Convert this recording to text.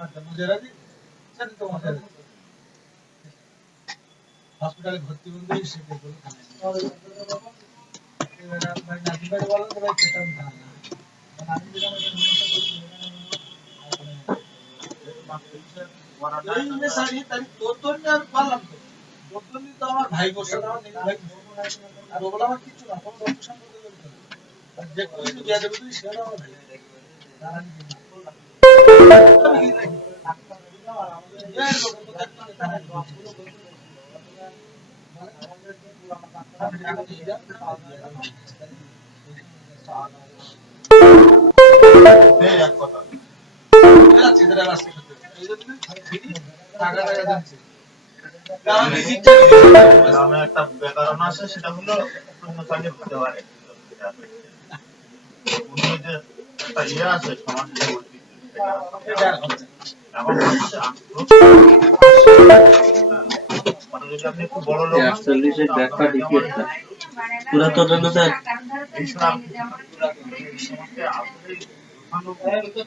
আচ্ছা মুজারা জি সেটা তো মুজারা হসপিটালে ভর্তি বন্ধু সেটা বলে এবার ভাই নাজিম ভাই বলেন তো ভাই সেটা আমি জানি না আমি যেটা এই মেসারি তাই তোর আর পারলাম তো তোর তো আমার ভাই বসে আমার নিজের ভাই আর ওগুলো আমার কিছু না কোনো রক্ত সম্পর্ক জড়িত না আর যে কিছু দেয়া দেবে তুই সেটা আমার ভাই জানা নিজে গ্রামে একটা ব্যাকরণ আছে সেটা হলো শূন্যস্থানে হতে পারে উনি যে একটা ইয়ে আছে সমাজে এখন হচ্ছে মানে যদি আপনি একটু বড় লোক ব্যাখ্যা দেখিয়ে পুরাতন এই সমস্ত আপনি